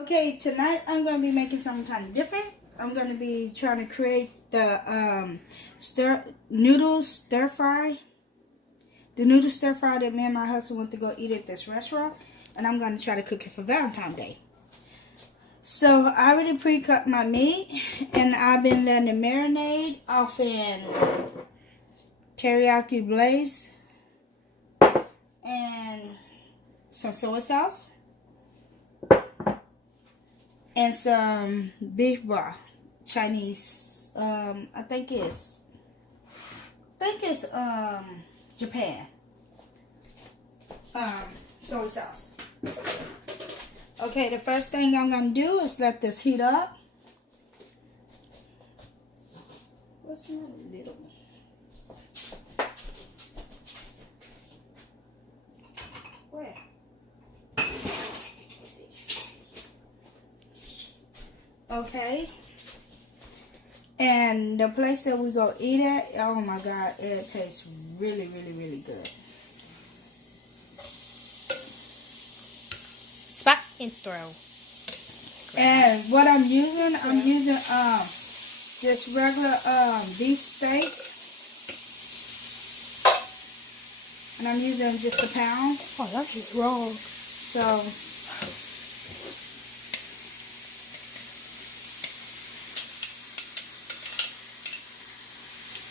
Okay, tonight I'm going to be making something kind of different. I'm going to be trying to create the noodles stir fry. The noodle stir fry that me and my husband went to go eat at this restaurant. And I'm going to try to cook it for Valentine's Day. So I already pre-cut my meat. And I've been letting it marinate off in teriyaki glaze. And some soy sauce. And some beef broth, Chinese. I think it's Japan. Soy sauce. Okay, the first thing I'm gonna do is let this heat up. What's in a little? Where? Okay, and the place that we go eat at, oh my god, it tastes really good. Spot and throw. And what I'm using just regular beef steak, and I'm using just a pound. Oh, that's just wrong. So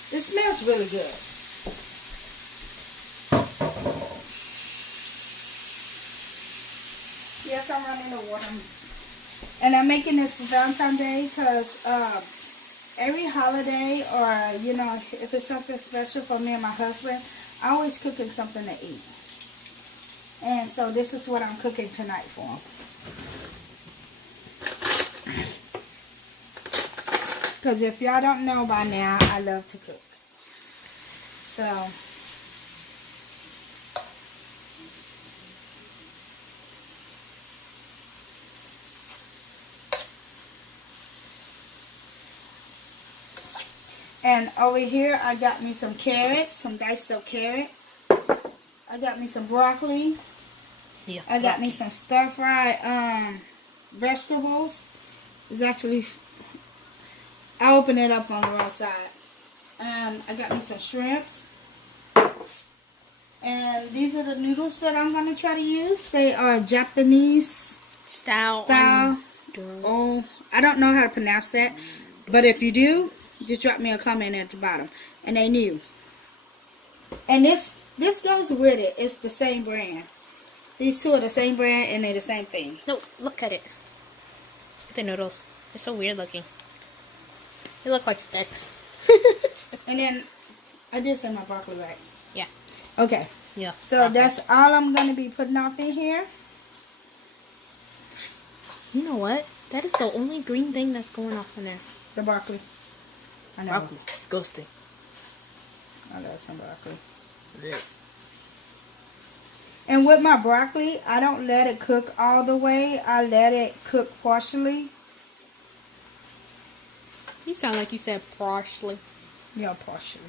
it smells really good. Yes, I'm running the water. And I'm making this for Valentine's Day because every holiday or, you know, if it's something special for me and my husband, I always cooking something to eat. And so this is what I'm cooking tonight for him. Because if y'all don't know by now, I love to cook. So, and over here, I got me some carrots, some diced up carrots. I got me some broccoli. Yeah. I got me some stir fry vegetables. It's actually, I opened it up on the wrong side. I got me some shrimps. And these are the noodles that I'm going to try to use. They are Japanese style. Oh, I don't know how to pronounce that. But if you do, just drop me a comment at the bottom. And they new. And this goes with it. It's the same brand. These two are the same brand and they're the same thing. No, look at it. Look at the noodles. They're so weird looking. They look like sticks. And then I did send my broccoli right. Yeah. Okay. Yeah. So broccoli. that's all I'm going to be putting off in here. You know what? That is the only green thing that's going off in there. The broccoli. I know. Broccoli. Disgusting. I got some broccoli. And with my broccoli, I don't let it cook all the way. I let it cook partially. You sound like you said partially. Yeah, partially.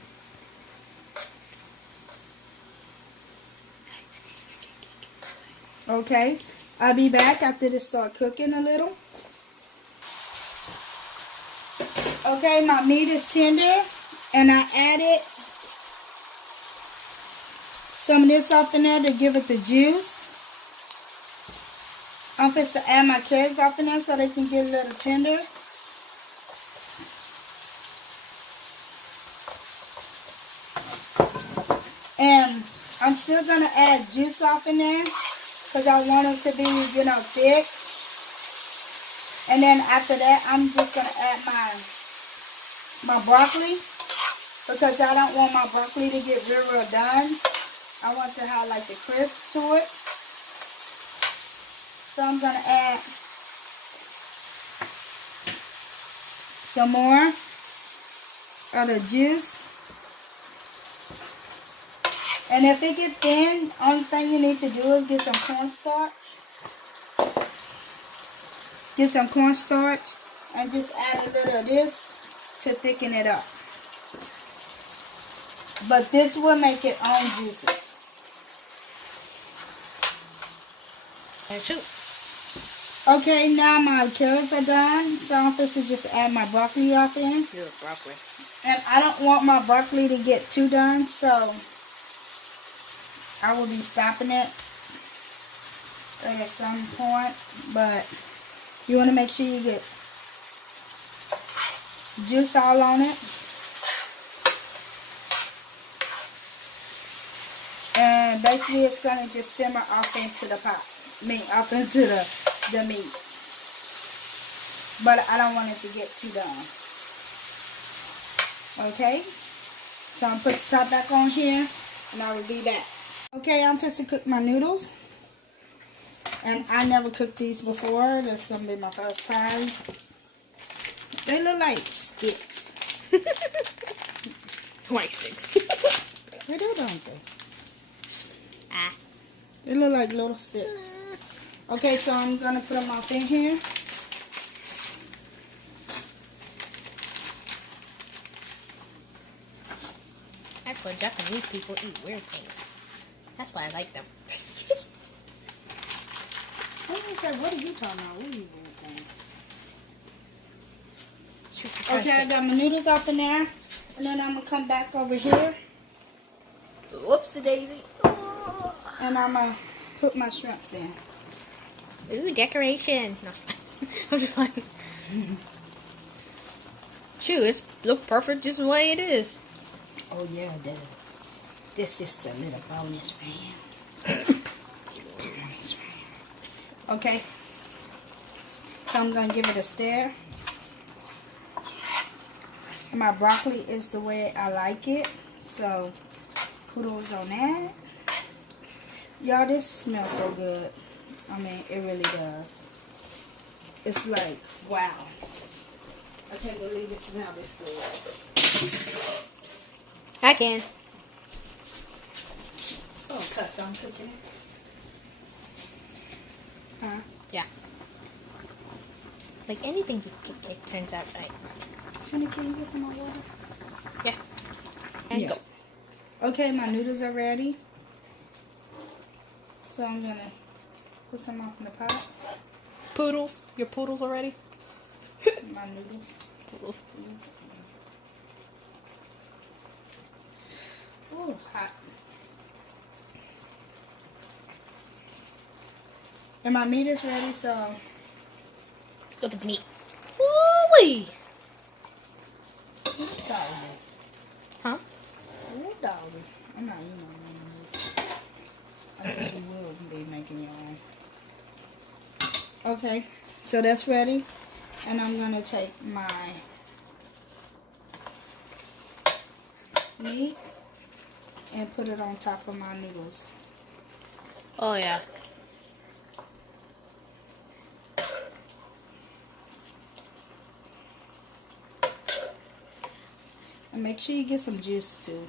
Okay. I'll be back after this start cooking a little. Okay, my meat is tender. And I added some of this off in there to give it the juice. I'm supposed to add my carrots off in there so they can get a little tender. And I'm still going to add juice off in there because I want it to be, you know, thick. And then after that, I'm just going to add my broccoli because I don't want my broccoli to get real done. I want to have like the crisp to it. So I'm going to add some more of the juice. And if it gets thin, only thing you need to do is get some cornstarch. Get some cornstarch and just add a little of this to thicken it up. But this will make its own juices. And shoot. Okay, now my carrots are done, so I'm supposed to just add my broccoli off in. Ew, broccoli. And I don't want my broccoli to get too done, so I will be stopping it at some point. But you want to make sure you get juice all on it. And basically it's going to just simmer off into the pot. Off into the meat. But I don't want it to get too done. Okay? So I'm going to put the top back on here and I will be back. Okay, I'm supposed to cook my noodles. And I never cooked these before. That's going to be my first time. They look like sticks. White sticks. They do, don't they? Ah. They look like little sticks. Okay, so I'm going to put them off in here. That's why Japanese people eat weird things. That's why I like them. What are you talking about? What are you doing? Shoot, Okay, I got my noodles off in there. And then I'm going to come back over here. Whoopsie daisy. And I'm going to put my shrimps in. Ooh, decoration. No, I'm just like, shoot, it look perfect just the way it is. Oh, yeah, it does. This is a little bonus round. Okay. So I'm going to give it a stir. And my broccoli is the way I like it. So, kudos on that. Y'all, this smells so good. I mean, it really does. It's like, wow. I can't believe it smells this good. I can. Oh, cuz I'm cooking it. Huh? Yeah. Like anything you cook, it turns out right. Honey, can you get some more water? Yeah. And Yeah. go. Okay, my noodles are ready. So I'm going to put some off in the pot. Poodles. Your poodles already? My noodles. Poodles. Oh, hot. And my meat is ready, so... Look at the meat. Woo-wee! Doggy. Huh? Oh, doggy. I'm not eating my meat. I think you will be making your own. Okay, so that's ready. And I'm going to take my meat and put it on top of my noodles. Oh, yeah. And make sure you get some juice too.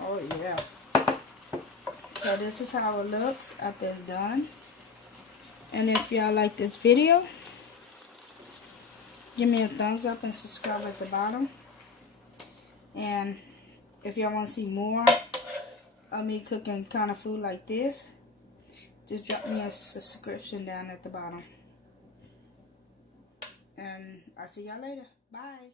Oh yeah. So this is how it looks after it's done. And if y'all like this video, give me a thumbs up and subscribe at the bottom. And if y'all want to see more of me cooking kind of food like this, just drop me a subscription down at the bottom. And I'll see y'all later. Bye.